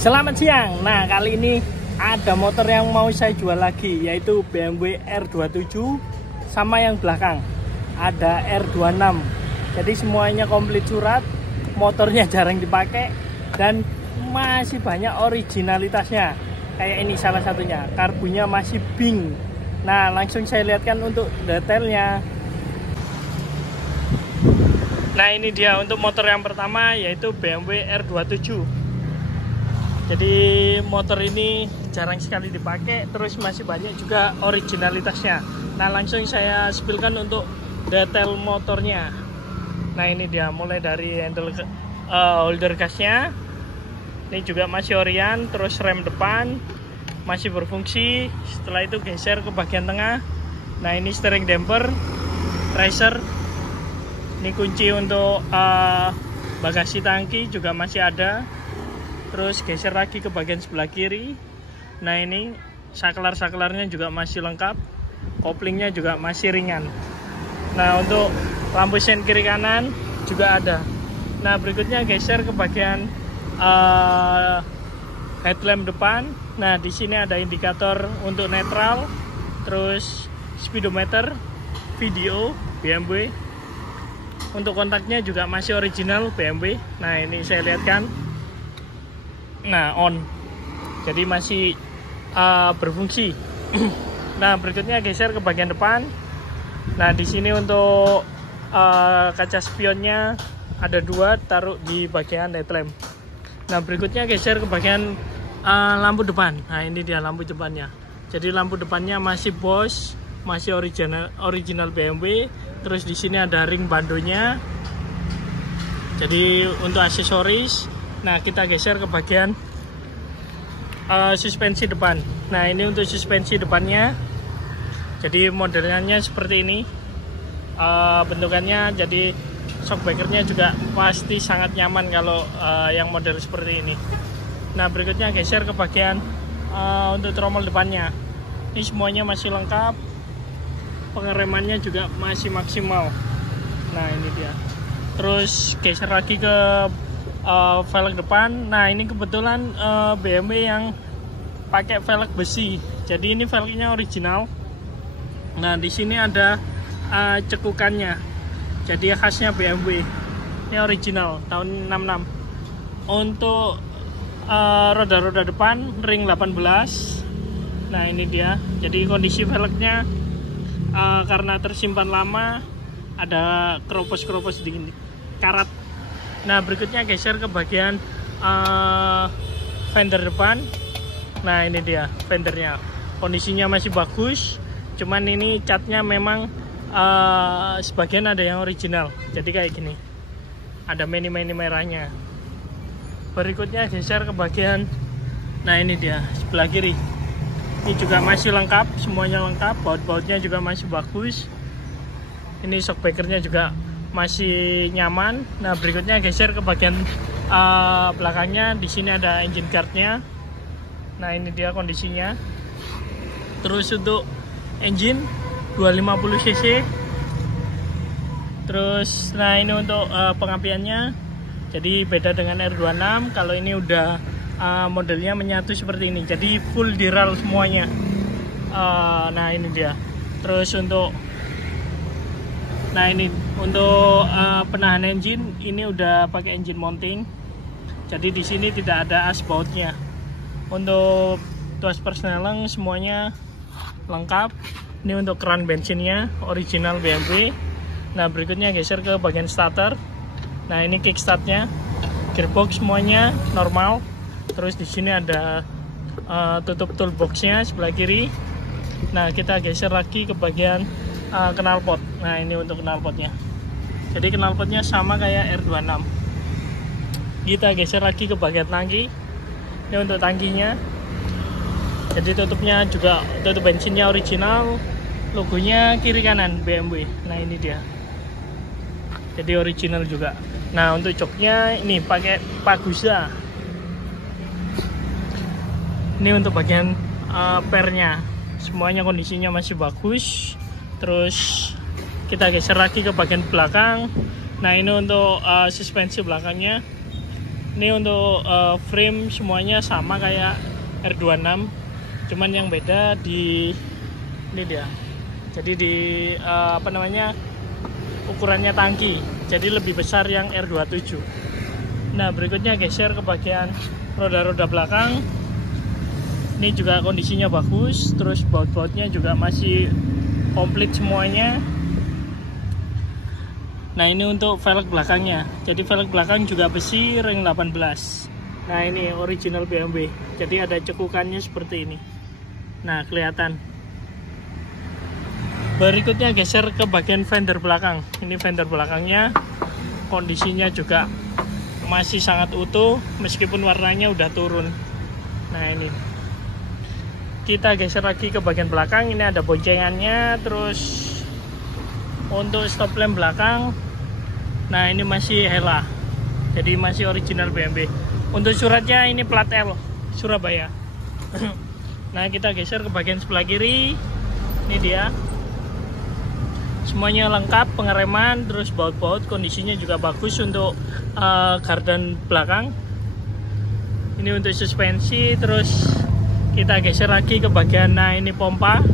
Selamat siang. Nah, kali ini ada motor yang mau saya jual lagi, yaitu BMW R27 sama yang belakang ada R26. Jadi semuanya komplit surat, motornya jarang dipakai dan masih banyak originalitasnya. Kayak ini salah satunya, karbunya masih bing. Nah, langsung saya lihatkan untuk detailnya. Nah, ini dia untuk motor yang pertama, yaitu BMW R27. Jadi motor ini jarang sekali dipakai, terus masih banyak juga originalitasnya. Nah, langsung saya spillkan untuk detail motornya. Nah, ini dia, mulai dari handle holder gasnya. Ini juga masih orian, terus rem depan masih berfungsi. Setelah itu geser ke bagian tengah. Nah, ini steering damper, riser. Ini kunci untuk bagasi tangki juga masih ada. Terus geser lagi ke bagian sebelah kiri. Nah, ini saklar-saklarnya juga masih lengkap. Koplingnya juga masih ringan. Nah, untuk lampu sen kiri kanan juga ada. Nah, berikutnya geser ke bagian headlamp depan. Nah, di sini ada indikator untuk netral, terus speedometer, video BMW. Untuk kontaknya juga masih original BMW. Nah, ini saya lihatkan. Nah, on, jadi masih berfungsi. Nah, berikutnya geser ke bagian depan. Nah, di sini untuk kaca spionnya ada dua, taruh di bagian headlamp. Nah, berikutnya geser ke bagian lampu depan. Nah, ini dia lampu depannya. Jadi lampu depannya masih Bosch, masih original BMW. Terus di sini ada ring bandonya. Jadi untuk aksesoris. Nah, kita geser ke bagian suspensi depan. Nah, ini untuk suspensi depannya. Jadi modelnya seperti ini. Bentukannya, jadi shockbreakernya juga pasti sangat nyaman kalau yang model seperti ini. Nah, berikutnya geser ke bagian untuk tromol depannya. Ini semuanya masih lengkap. Pengeremannya juga masih maksimal. Nah, ini dia. Terus geser lagi ke velg depan. Nah, ini kebetulan BMW yang pakai velg besi. Jadi ini velgnya original. Nah, di sini ada cekukannya. Jadi khasnya BMW. Ini original tahun 66. Untuk roda-roda depan ring 18. Nah, ini dia. Jadi kondisi velgnya karena tersimpan lama, ada keropos-keropos di karat. Nah, berikutnya geser ke bagian fender depan. Nah, ini dia fendernya. Kondisinya masih bagus. Cuman ini catnya memang sebagian ada yang original. Jadi kayak gini. Ada mini-mini merahnya. Berikutnya geser ke bagian. Nah, ini dia sebelah kiri. Ini juga masih lengkap, semuanya lengkap. Baut-bautnya juga masih bagus. Ini shockbreakernya juga masih nyaman. Nah, berikutnya geser ke bagian belakangnya. Di sini ada engine guardnya. Nah, ini dia kondisinya. Terus untuk engine 250 cc. Terus, nah ini untuk pengapiannya. Jadi beda dengan R26. Kalau ini udah modelnya menyatu seperti ini. Jadi full diral semuanya. Nah, ini dia. Terus untuk penahan engine ini udah pakai engine mounting. Jadi di sini tidak ada asbautnya. Untuk tuas persneleng semuanya lengkap. Ini untuk keran bensinnya original BMW. Nah, berikutnya geser ke bagian starter. Nah, ini kickstartnya. Gearbox semuanya normal. Terus di sini ada tutup toolboxnya sebelah kiri. Nah, kita geser lagi ke bagian knalpot. Nah, ini untuk knalpotnya. Jadi knalpotnya sama kayak R26. Kita geser lagi ke bagian tangki. Ini untuk tangkinya. Jadi tutupnya juga tutup bensinnya original. Logonya kiri kanan BMW. Nah, ini dia. Jadi original juga. Nah, untuk joknya ini pakai Pagusa. Ini untuk bagian pernya. Semuanya kondisinya masih bagus. Terus kita geser lagi ke bagian belakang. Nah, ini untuk suspensi belakangnya. Ini untuk frame semuanya sama kayak R26, cuman yang beda di ini dia. Jadi di ukurannya tangki, jadi lebih besar yang R27. Nah, berikutnya geser ke bagian roda-roda belakang. Ini juga kondisinya bagus, terus baut-bautnya juga masih komplit semuanya. Nah, ini untuk velg belakangnya. Jadi velg belakang juga besi ring 18. Nah, ini original BMW. Jadi ada cekukannya seperti ini. Nah, kelihatan. Berikutnya geser ke bagian fender belakang. Ini fender belakangnya, kondisinya juga masih sangat utuh meskipun warnanya udah turun. Nah, ini kita geser lagi ke bagian belakang. Ini ada boncengannya. Terus untuk stop lamp belakang, nah ini masih Hella, jadi masih original BMW. Untuk suratnya ini plat L Surabaya. Nah, kita geser ke bagian sebelah kiri. Ini dia, semuanya lengkap, pengereman, terus baut-baut kondisinya juga bagus. Untuk gardan belakang, ini untuk suspensi. Terus kita geser lagi ke bagian, nah ini pompa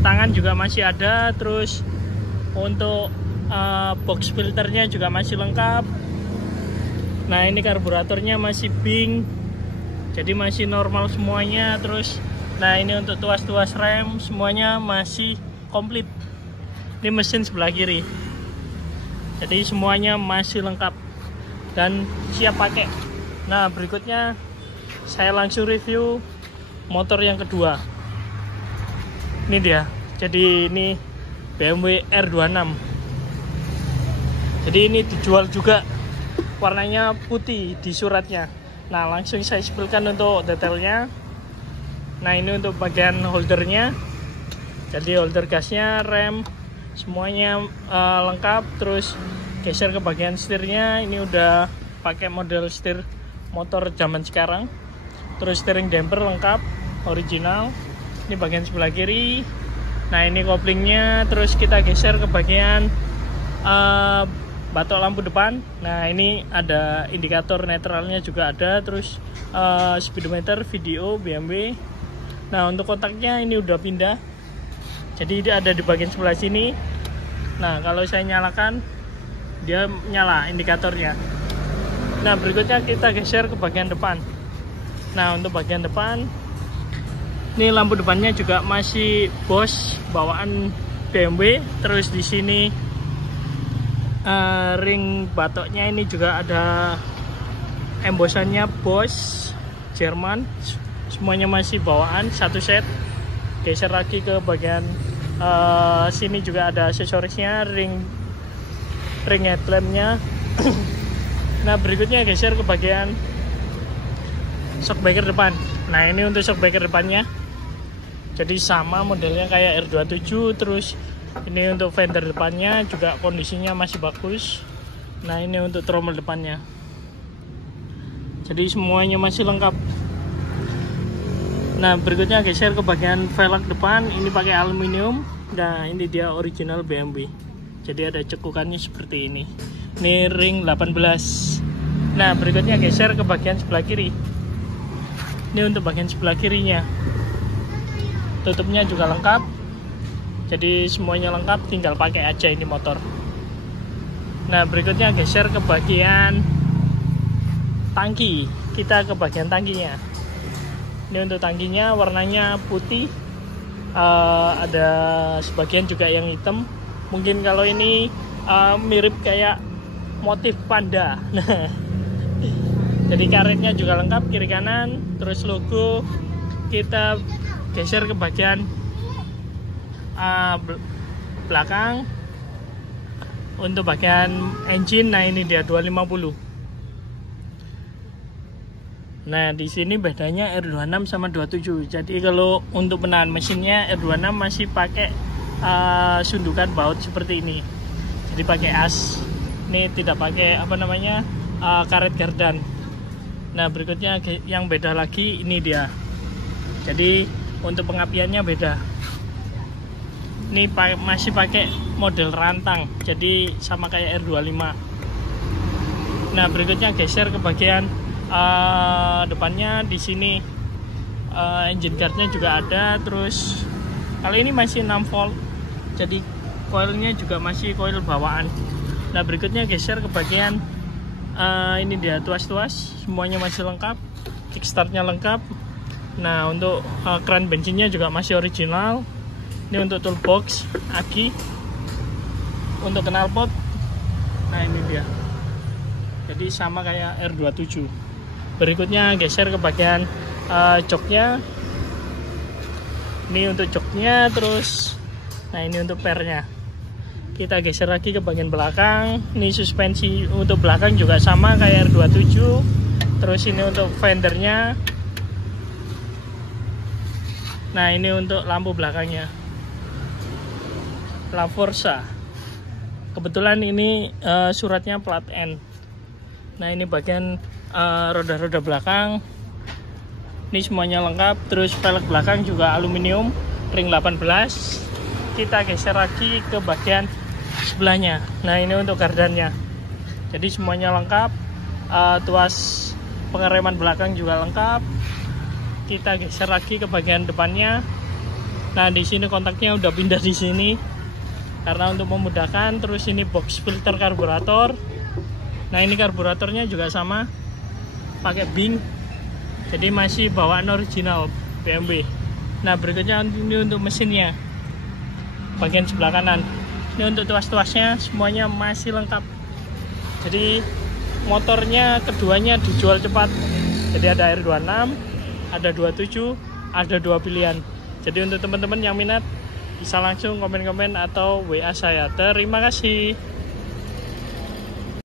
tangan juga masih ada. Terus untuk box filternya juga masih lengkap. Nah, ini karburatornya masih Bing, jadi masih normal semuanya. Terus nah, ini untuk tuas-tuas rem semuanya masih komplit. Ini mesin sebelah kiri, jadi semuanya masih lengkap dan siap pakai. Nah, berikutnya saya langsung review motor yang kedua. Ini dia, jadi ini BMW R26. Jadi ini dijual juga, warnanya putih di suratnya. Nah, langsung saya sepilkan untuk detailnya. Nah, ini untuk bagian holdernya, jadi holder gasnya, rem, semuanya lengkap. Terus geser ke bagian setirnya, ini udah pakai model setir motor zaman sekarang. Terus steering damper lengkap, original. Ini bagian sebelah kiri. Nah, ini koplingnya. Terus kita geser ke bagian batok lampu depan. Nah, ini ada indikator netralnya juga ada. Terus speedometer, video BMW. Nah, untuk kontaknya ini udah pindah, jadi dia ada di bagian sebelah sini. Nah, kalau saya nyalakan, dia nyala indikatornya. Nah, berikutnya kita geser ke bagian depan. Nah, untuk bagian depan, ini lampu depannya juga masih Bosch bawaan BMW. Terus di sini ring batoknya ini juga ada embosannya Bosch Jerman. Semuanya masih bawaan satu set. Geser lagi ke bagian sini juga ada aksesorisnya, ring headlampnya. Nah, berikutnya geser ke bagian shockbreaker depan. Nah, ini untuk shockbreaker depannya, jadi sama modelnya kayak R27. Terus ini untuk fender depannya juga kondisinya masih bagus. Nah, ini untuk tromol depannya, jadi semuanya masih lengkap. Nah, berikutnya geser ke bagian velg depan. Ini pakai aluminium. Nah, ini dia original BMW, jadi ada cekukannya seperti ini. Ini ring 18. Nah, berikutnya geser ke bagian sebelah kiri. Ini untuk bagian sebelah kirinya, tutupnya juga lengkap, jadi semuanya lengkap, tinggal pakai aja ini motor. Nah, berikutnya geser ke bagian tangki. Kita ke bagian tangkinya. Ini untuk tangkinya, warnanya putih, ada sebagian juga yang hitam. Mungkin kalau ini mirip kayak motif panda. Jadi karetnya juga lengkap kiri kanan. Terus logo. Kita geser ke bagian belakang. Untuk bagian engine, nah ini dia 250. Nah, di sini bedanya R26 sama 27. Jadi kalau untuk penahan mesinnya R26 masih pakai sundukan baut seperti ini. Jadi pakai as. Ini tidak pakai karet gardan. Nah, berikutnya yang beda lagi ini dia. Jadi untuk pengapiannya beda. Ini masih pakai model rantang, jadi sama kayak R25. Nah, berikutnya geser ke bagian depannya. Di sini engine guardnya juga ada. Terus kali ini masih 6 volt, jadi coilnya juga masih coil bawaan. Nah, berikutnya geser ke bagian ini dia tuas-tuas, semuanya masih lengkap, kickstartnya lengkap. Nah, untuk keran bensinnya juga masih original. Ini untuk toolbox, aki, untuk knalpot. Nah, ini dia, jadi sama kayak R27. Berikutnya geser ke bagian joknya. Ini untuk joknya. Terus nah, ini untuk pernya. Kita geser lagi ke bagian belakang. Ini suspensi untuk belakang juga sama kayak R27. Terus ini untuk fendernya. Nah, ini untuk lampu belakangnya, La Forza. Kebetulan ini suratnya plat N. Nah, ini bagian roda-roda belakang. Ini semuanya lengkap. Terus velg belakang juga aluminium ring 18. Kita geser lagi ke bagian sebelahnya. Nah, ini untuk gardannya. Jadi semuanya lengkap. Tuas pengereman belakang juga lengkap. Kita geser lagi ke bagian depannya. Nah, di sini kontaknya udah pindah di sini karena untuk memudahkan. Terus ini box filter karburator. Nah, ini karburatornya juga sama, pakai Bing. Jadi masih bawaan original BMW. Nah, berikutnya ini untuk mesinnya, bagian sebelah kanan. Ini untuk tuas-tuasnya semuanya masih lengkap. Jadi motornya keduanya dijual cepat. Jadi ada R26, ada 27, ada 2 pilihan. Jadi untuk teman-teman yang minat bisa langsung komen-komen atau WA saya. Terima kasih.